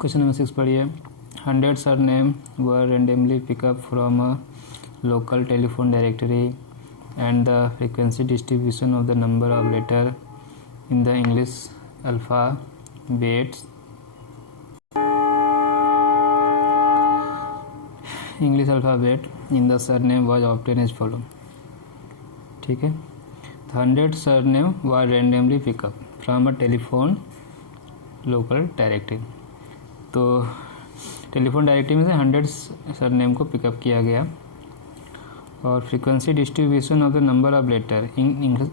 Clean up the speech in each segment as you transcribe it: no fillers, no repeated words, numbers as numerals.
Question number 6 पढ़िए। 100 surname were randomly pick up from a local telephone directory and the frequency distribution of the number of letter in the English alphabets in the surname was obtain as follow. ठीक है, 100 surname were randomly pick up from a telephone local directory. तो telephone directory में से 100 surname को pick up किया गया और frequency distribution of the number of letter in English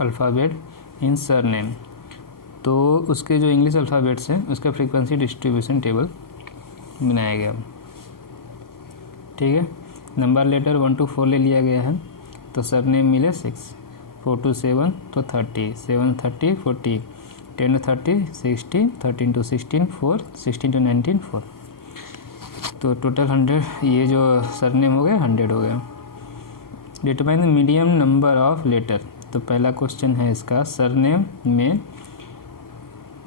alphabet in surname, तो उसके जो इंग्लिश अल्फ़ाबेट्स हैं उसका फ्रीक्वेंसी डिस्ट्रीब्यूशन टेबल बनाया गया। ठीक है, नंबर लेटर 1 to 4 ले लिया गया है, तो सरनेम मिले 6, 4 to 7 तो 30, 7 30 40, 10 to 30 60, 13 to 16 4, 16 to 19 4, तो टोटल 100 ये जो सरनेम हो गया 100 हो गया। Determine the medium number of letter, तो पहला क्वेश्चन है इसका सरनेम में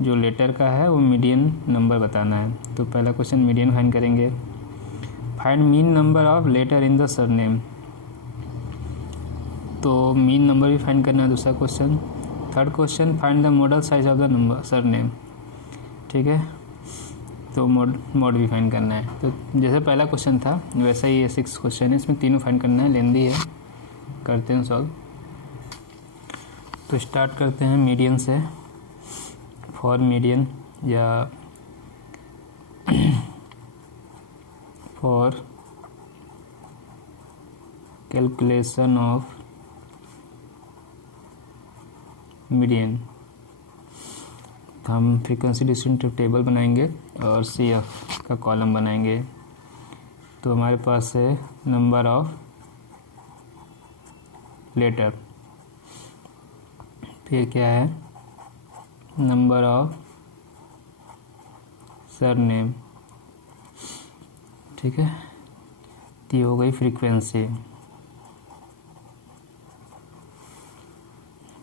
जो लेटर का है वो मीडियन नंबर बताना है। तो पहला क्वेश्चन मीडियन फाइंड करेंगे। Find mean number of letter in the surname, तो मीन नंबर भी फाइंड करना है दूसरा question. Third question find the modal size of the number surname. ठीक है, तो मोड भी फाइंड करना है। तो जैसे पहला क्वेश्चन था वैसा ही ये 6 क्वेश्चन है, इसमें तीनों फाइंड करना है, लेंदी है, करते हैं सॉल्व। तो स्टार्ट करते हैं मीडियन से। फॉर मीडियन या फॉर कैलकुलेशन ऑफ मीडियन, तो हम फ्रीक्वेंसी डिस्ट्रीब्यूशन टेबल बनाएंगे और CF का कॉलम बनाएंगे। तो हमारे पास है नंबर ऑफ लेटर, फिर क्या है नंबर ऑफ सरनेम। ठीक है, ये हो गई फ्रीक्वेंसी।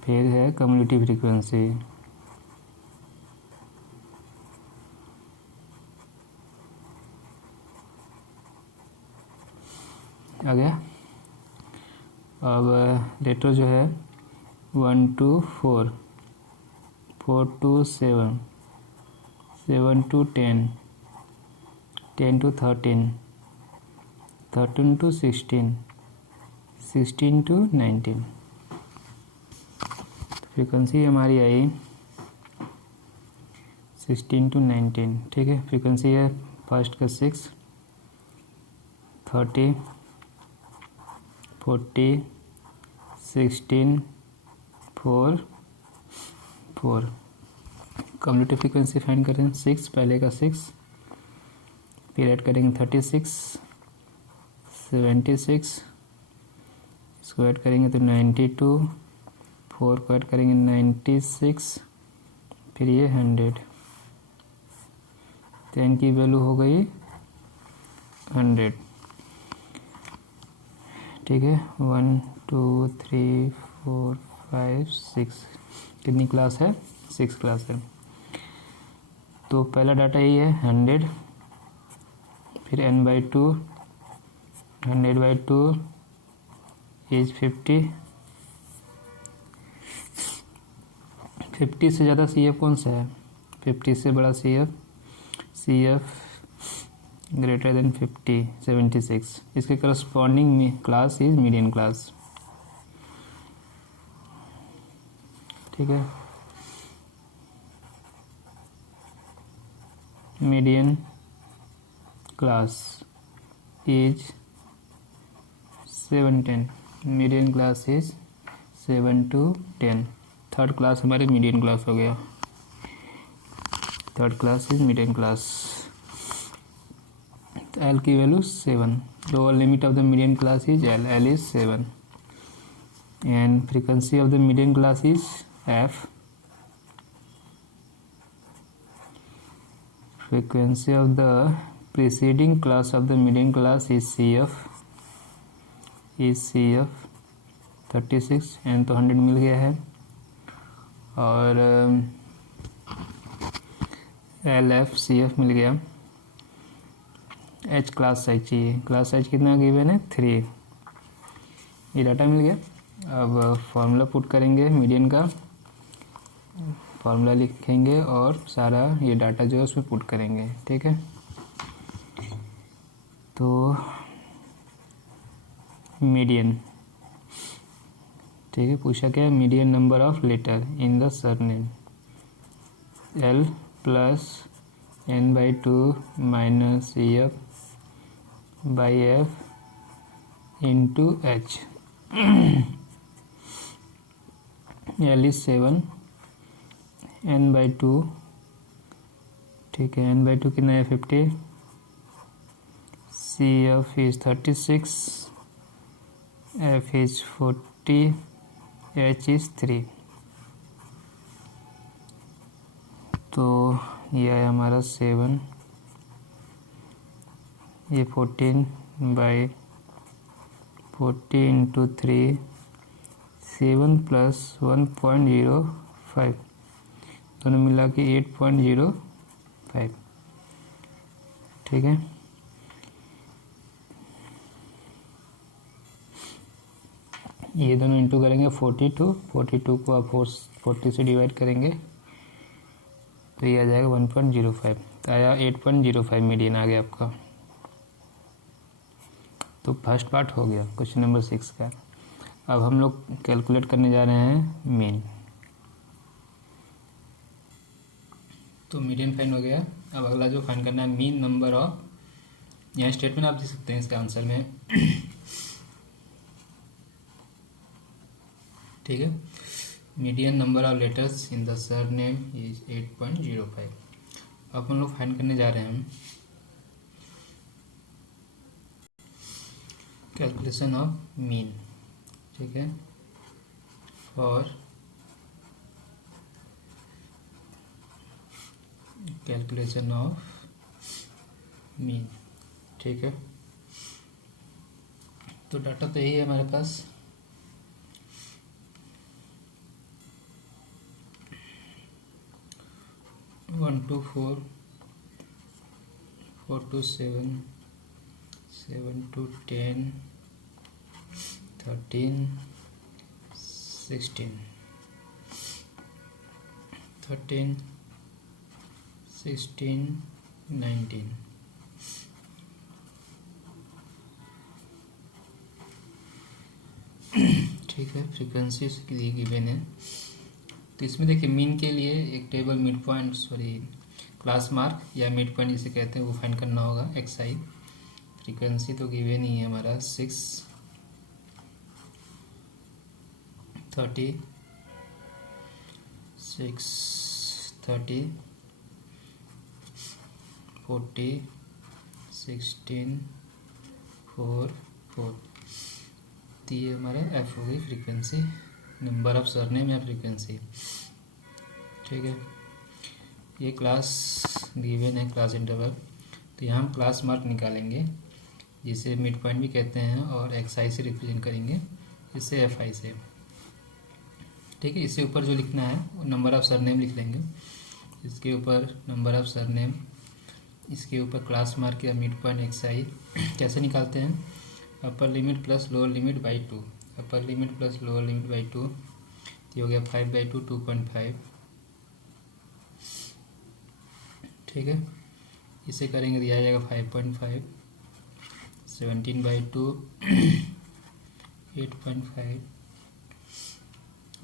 फिर है कम्युनिटी फ्रीक्वेंसी, आ गया। अब लेटर जो है 1 to 4, 4 to 7, 7 to 10, 10 to 13, 13 to 16, 16 to 19। Frequency हमारी आई 16 to 19। ठीक है, फ्रीक्वेंसी है फर्स्ट का 6, 30, 40, 16, 4, 4। कम्युनिटी फ्रीक्वेंसी फाइंड करें 6, पहले का 6, फिर ऐड करेंगे 36, 76, इसको ऐड करेंगे तो 92, 4 को ऐड करेंगे 96, फिर ये 100, 10 की वैल्यू हो गई 100। ठीक है, 1 2 3 4 5 6, कितनी क्लास है 6 क्लास है। तो पहला डाटा यही है 100, फिर n/2, 100/2 इज 50, 50 से ज़्यादा CF कौन सा है, 50 से बड़ा CF ग्रेटर देन 50, 76। इसके corresponding class is median class. ठीक है, median class is 7 10, median class is 7 to 10। Third class हमारे मीडियन क्लास हो गया, third class is median class. तो L की value 7, lower limit of the median class is L is 7 and frequency of the median class is F। Frequency of the preceding class of the median class is CF 36 and तो 100 मिल गया है। और LFCF मिल गया। H class size चाहिए, class size कितना given है 3। ये data मिल गया। अब फॉर्मूला पुट करेंगे मीडियन का, फॉर्मूला लिखेंगे और सारा ये डाटा जो है उसमें पुट करेंगे। ठीक है, तो मीडियन, ठीक है, पूछा क्या, median number of letter in the surname L plus n/2 minus F/F into H। L is 7, n/2, ठीक है, n/2 कितना है 50, CF is 36, F is 40, H is 3। तो यह है हमारा 7, ये 14/40 इंटू 3, 7 प्लस 1.05, दोनों मिला के 8.05। ठीक है, ये दोनों इंटू करेंगे 42 को आप 40 से डिवाइड करेंगे तो ये आ जाएगा 1.05। तो आया 8.05 मीडियन आ गया आपका। तो फर्स्ट पार्ट हो गया क्वेश्चन नंबर 6 का। अब हम लोग कैलकुलेट करने जा रहे हैं मीन। तो मीडियन फाइंड हो गया। अब अगला जो फाइंड करना है मीन नंबर ऑफ, यहाँ स्टेटमेंट आप दे सकते हैं इसके आंसर में। ठीक है, median number of letters in the surname is 8.05। अब हम लोग फाइंड करने जा रहे हैं कैलकुलेशन ऑफ मीन। ठीक है, फॉर कैलकुलेशन ऑफ मीन। ठीक है, तो डाटा तो यही है हमारे पास। One two 4, 4 to 7, 7 to 10, 13, 16, 13, 16, 19। ठीक है, फ्रीक्वेंसी गिवन है। तो इसमें देखिए मीन के लिए एक table mid point, class mark या मिड पॉइंट जिसे कहते हैं वो फाइंड करना होगा। XI फ्रीक्वेंसी तो गिवन ही है हमारा 6, 30, 6, 30, 40, 16, 4, 4। तो ये हमारा F हो गई फ्रीक्वेंसी, नंबर ऑफ सरनेम या फ्रीक्वेंसी। ठीक है, ये क्लास गिवन है, क्लास इंटरवल। तो यहाँ हम क्लास मार्क निकालेंगे जिसे मिड पॉइंट भी कहते हैं और XI से रिप्रेजेंट करेंगे, इससे FI से। ठीक है, इससे ऊपर जो लिखना है वो नंबर ऑफ सरनेम लिख लेंगे, इसके ऊपर नंबर ऑफ सरनेम, इसके ऊपर क्लास मार्क या मिड पॉइंट XI। कैसे निकालते हैं, upper limit plus lower limit by 2, upper limit plus lower limit by 2, ये हो गया 5/2, 2.5। ठीक है, इसे करेंगे तो यह आ जाएगा 5.5, 17/2, 8.5,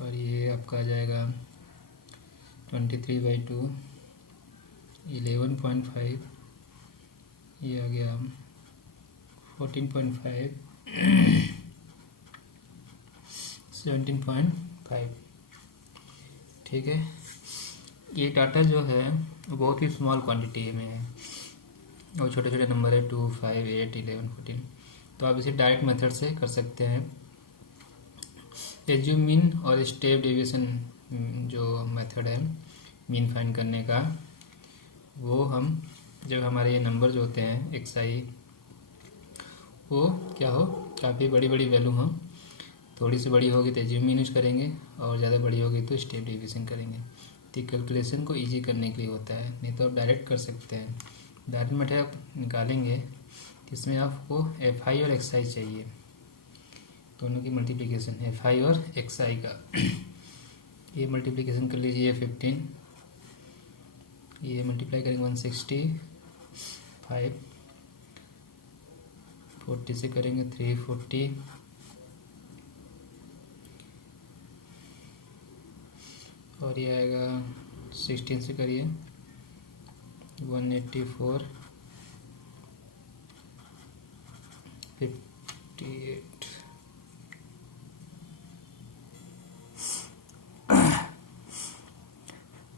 और ये आपका आ जाएगा 23/2, 11.5, ये आ गया 14.5, 17.5। ठीक है, ये डाटा जो है बहुत ही स्मॉल क्वांटिटी में है और छोटे छोटे नंबर है 2, 5, 8, 11, 14। तो आप इसे डायरेक्ट मेथड से कर सकते हैं। एज्यूम मीन और स्टेप डेविएशन जो मेथड है मीन फाइंड करने का, वो हम जब हमारे ये नंबर जो होते हैं XI वो क्या हो, काफ़ी बड़ी बड़ी वैल्यू हो, थोड़ी सी बड़ी होगी तो एज्यूम मीन यूज करेंगे और ज़्यादा बड़ी होगी तो स्टेप डेविएशन करेंगे। तो कैलकुलेशन को इजी करने के लिए होता है, नहीं तो आप डायरेक्ट कर सकते हैं। डायरेक्ट मेथड आप निकालेंगे तो इसमें आपको FI और XI चाहिए, दोनों की मल्टीप्लिकेशन FI और XI का। ये मल्टीप्लिकेशन कर लीजिए 15, ये मल्टीप्लाई करेंगे 165, 40 से करेंगे 340, और ये आएगा 16 से करिए 184, 58।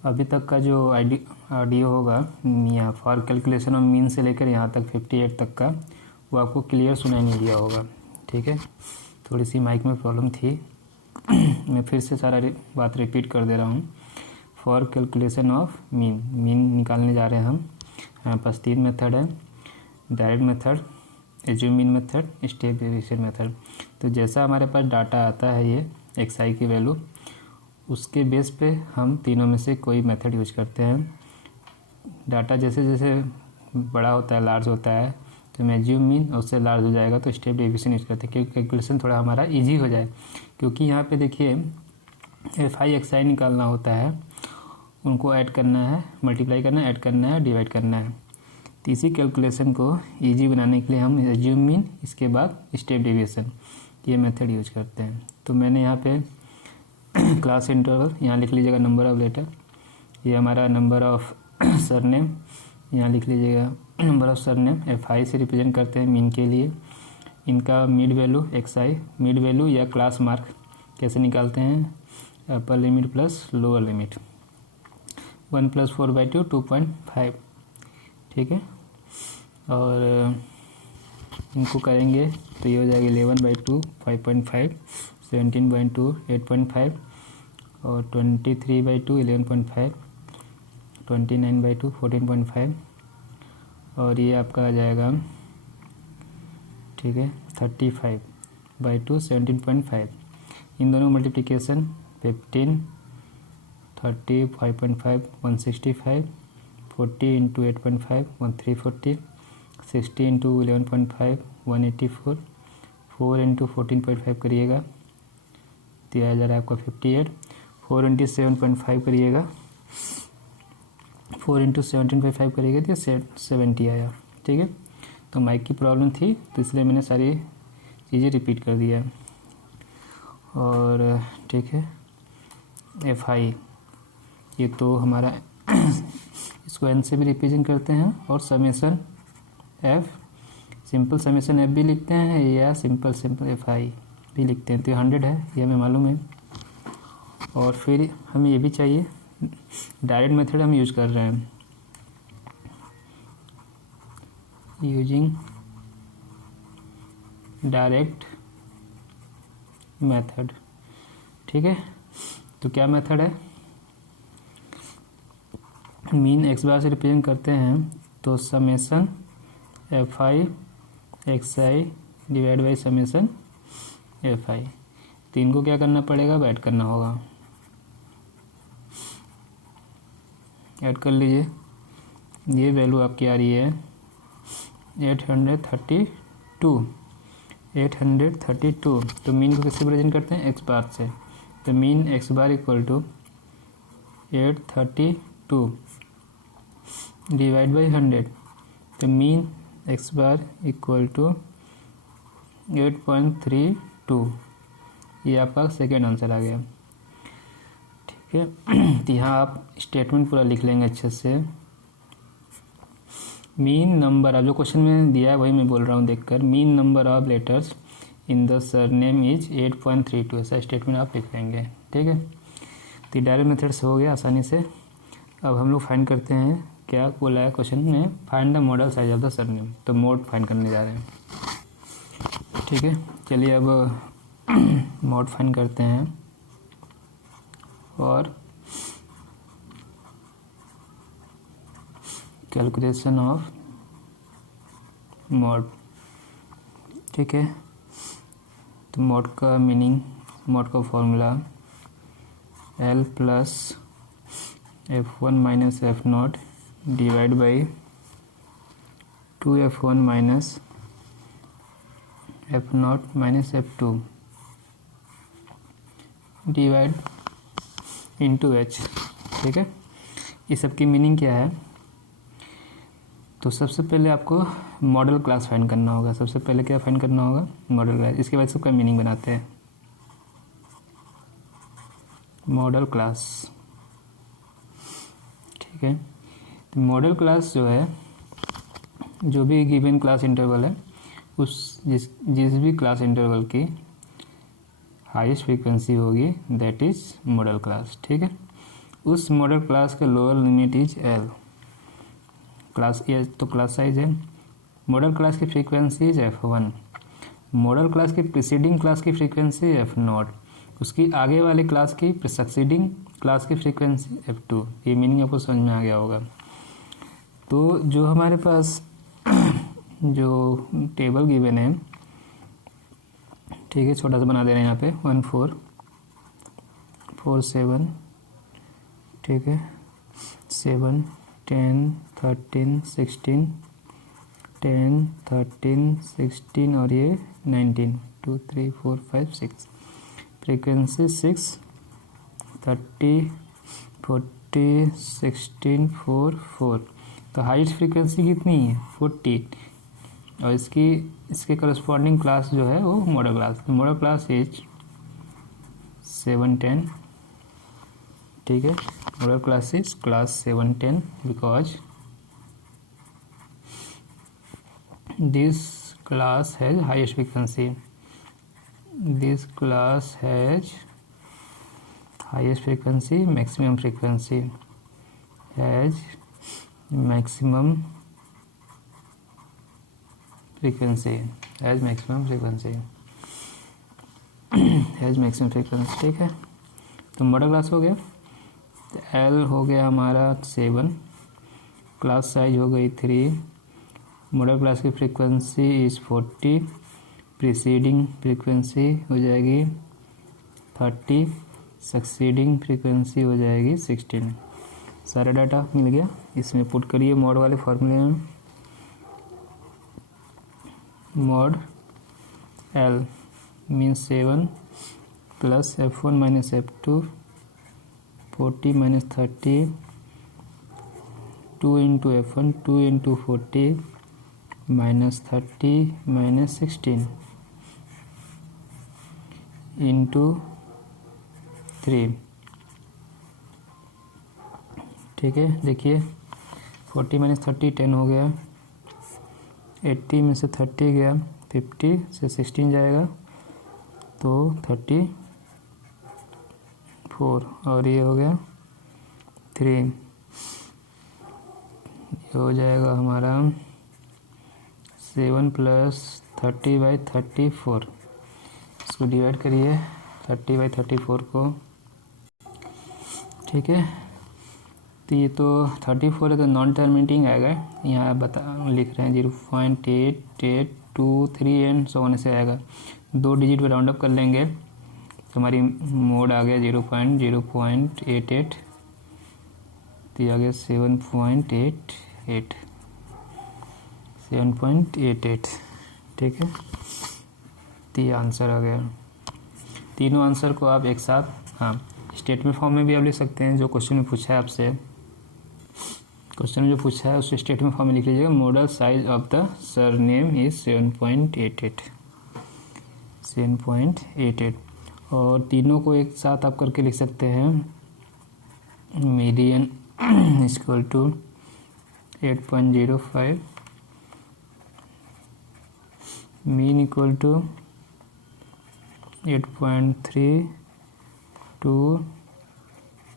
अभी तक का जो ऑडियो होगा यहाँ फॉर कैलकुलेशन ऑफ मीन से लेकर यहाँ तक 58 तक का, वो आपको क्लियर सुनाई नहीं दिया होगा। ठीक है, थोड़ी सी माइक में प्रॉब्लम थी। मैं फिर से सारा बात रिपीट कर दे रहा हूँ। फॉर कैलकुलेशन ऑफ मीन निकालने जा रहे हैं हम। यहाँ पास 3 मेथड है, direct method, assume mean method, step deviation method. तो जैसा हमारे पास डाटा आता है ये XI की वैल्यू, उसके बेस पे हम तीनों में से कोई मेथड यूज करते हैं। डाटा जैसे जैसे बड़ा होता है, लार्ज होता है, तो मैं एज्यूम मीन उससे लार्ज हो जाएगा तो स्टेप डेविएशन यूज करते हैं, क्योंकि कैलकुलेशन थोड़ा हमारा इजी हो जाए। क्योंकि यहाँ पे देखिए FI XI निकालना होता है, उनको ऐड करना है, मल्टीप्लाई करना है, ऐड करना है, डिवाइड करना है। तो इसी कैलकुलेशन को इजी बनाने के लिए हम एज्यूम मीन, इसके बाद स्टेप डेविएशन, ये मेथड यूज करते हैं। तो मैंने यहाँ पे क्लास इंटरवल यहाँ लिख लीजिएगा, नंबर ऑफ लेटर, ये हमारा नंबर ऑफ सरनेम यहाँ लिख लीजिएगा, नंबर ऑफ सरनेम FI से रिप्रेजेंट करते हैं मीन के लिए। इनका mid value XI, mid value या क्लास मार्क कैसे निकालते हैं, upper limit plus lower limit, 1 + 4/2 2.5। ठीक है, और इनको करेंगे तो ये हो जाएगा 11/2 5.5, 17/2 8.5, और 23/2 11.5, 29/2 14.5, और ये आपका आ जाएगा, ठीक है, 35/2 17.5। इन दोनों मल्टीप्लिकेशन 15, 30 5.5 165, 40 × 8.5 1340, 60 × 11.5 184, 4 × 14.5 करिएगा तो आ जा रहा है आपका 58, 4 × 7.5 करिएगा, 4 × 17.5 करिएगा तो 70 आया। ठीक है, तो माइक की प्रॉब्लम थी तो इसलिए मैंने सारी चीज़ें रिपीट कर दिया। और ठीक है, FI ये तो हमारा इसको N से भी रिप्रेजेंट करते हैं, और summation F, simple summation F भी लिखते हैं या सिंपल FI भी लिखते हैं। तो 100 है, ये हमें मालूम है। और फिर हमें ये भी चाहिए, डायरेक्ट मेथड हम यूज कर रहे हैं, यूजिंग डायरेक्ट मेथड। ठीक है, तो क्या मेथड है, मीन x बार से रिप्रेजेंट करते हैं, तो summation FI XI divide by summation FI। तो इनको क्या करना पड़ेगा, ऐड करना होगा। ऐड कर लीजिए, ये वैल्यू आपकी आ रही है 832। तो मीन को किससे प्रेजेंट करते हैं, x बार से। तो mean x bar equal to 832 divide by 100। तो mean x bar equal to 8.32। ये आपका सेकेंड आंसर आ गया। ठीक है, तो यहाँ आप स्टेटमेंट पूरा लिख लेंगे अच्छे से। मीन नंबर, अब जो क्वेश्चन में दिया है वही मैं बोल रहा हूँ देखकर, mean number of letters in the surname is 8.32, ऐसा स्टेटमेंट आप लिख लेंगे। ठीक है, तो डायरेक्ट मेथड से हो गया आसानी से। अब हम लोग फाइंड करते हैं, क्या बोला है क्वेश्चन में, find the modal size of the surname. तो मोड फाइंड करने जा रहे हैं। ठीक है, चलिए अब मोड फाइंड करते हैं। और कैलकुलेशन ऑफ मोड। ठीक है, तो मोड का मीनिंग, मोड का formula L + F1 minus F0 divide by 2F1 minus F0 minus F2 divide into H। ठीक है, इस सब की मीनिंग क्या है? तो सबसे पहले आपको मॉडल क्लास फाइंड करना होगा। सबसे पहले क्या फाइंड करना होगा? Model class. इसके बाद सबका मीनिंग बनाते हैं। मॉडल क्लास, ठीक है। तो मॉडल क्लास जो है, जो भी गिवन क्लास इंटरवल है, उस जिस भी क्लास इंटरवल की हाईएस्ट फ्रीक्वेंसी होगी दैट इज मॉडल क्लास। ठीक है, उस मॉडल क्लास का lower limit is L। Class ए तो क्लास साइज है। मॉडल क्लास की frequency is F1। Model class की प्रीसीडिंग क्लास की फ्रीक्वेंसी F0। उसकी आगे वाले क्लास की सक्सीडिंग क्लास की फ्रीक्वेंसी F2। ये मीनिंग आपको समझ में आ गया होगा। तो जो हमारे पास जो टेबल गिवन है, ठीक है, छोटा सा बना दे रहे हैं यहाँ पे 1 4 4 7, ठीक है, 7 10 13 16 10 13 16 और ये 19 2 3 4 5 6। फ्रीक्वेंसी 6 30 40 16 4 4। तो हाईएस्ट फ्रीक्वेंसी कितनी है? 40। और इसके करस्पॉन्डिंग क्लास जो है वो model class. Model class is 7 10। ठीक है, model class is class 7 10 because this class has highest frequency. This class has highest frequency, maximum frequency, has maximum frequency, has maximum frequency, has maximum frequency. ठीक है, तो model class हो गया। तो L हो गया हमारा 7, क्लास साइज हो गई 3, मॉडल क्लास की फ्रीक्वेंसी इज 40, प्रीसीडिंग फ्रीक्वेंसी हो जाएगी 30, सक्सीडिंग फ्रीक्वेंसी हो जाएगी 16। सारा डाटा मिल गया। इसमें पुट करिए मॉड वाले फॉर्मूले में। Mod L means 7 plus F1 minus F2 40 minus 30 2 into F1 2 into 40 minus 30 minus 16 into 3। ठीक है, देखिए 40 माइनस 30 10 हो गया, 80 में से 30 गया, 50 से 16 जाएगा तो 34 और ये हो गया 3। ये हो जाएगा हमारा 7 प्लस 30 बाई 34। इसको डिवाइड करिए 30 बाई 34 को। ठीक है, तो ये तो 34 है तो नॉन टर्मिनेटिंग आएगा। यहाँ लिख रहे हैं 0.8823 एंड सो होने से आएगा। 2 डिजिट पे राउंड अप कर लेंगे तो हमारी मोड आ गया 0.0.88, तो ये आ गया 7.88। ठीक है, तो ये आंसर आ गया। तीनों आंसर को आप एक साथ, हाँ, स्टेटमेंट फॉर्म में भी आप लिख सकते हैं। जो क्वेश्चन में पूछा है आपसे, क्वेश्चन में जो पूछा है उस स्टेटमेंट फॉर्म में लिख लीजिएगा। Model size of the surname is 7.88। और तीनों को एक साथ आप करके लिख सकते हैं। Median equal to 8.05, mean equal to 8.32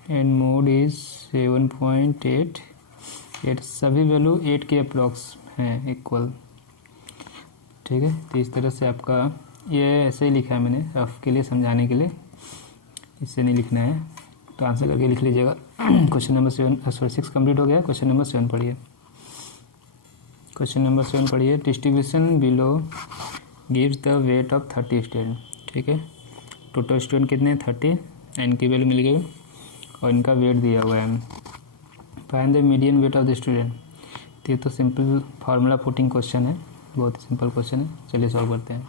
and mode is 7.88। सभी वैल्यू 8 के अप्रॉक्स हैं इक्वल। ठीक है, तो इस तरह से आपका ये ऐसे ही लिखा है मैंने रफ के लिए, समझाने के लिए, इससे नहीं लिखना है। तो आंसर करके लिख लीजिएगा। क्वेश्चन नंबर 6 कंप्लीट हो गया। क्वेश्चन नंबर 7 पढ़िए। क्वेश्चन नंबर 7 पढ़िए। Distribution below gives the weight of 30 student. ठीक है, टोटल स्टूडेंट कितने? 30, इनकी वैल्यू मिल गई और इनका वेट दिया हुआ है। Find the median weight of the student. तो ये तो सिंपल फार्मूला पुटिंग क्वेश्चन है, बहुत ही सिंपल क्वेश्चन है। चलिए सॉल्व करते हैं।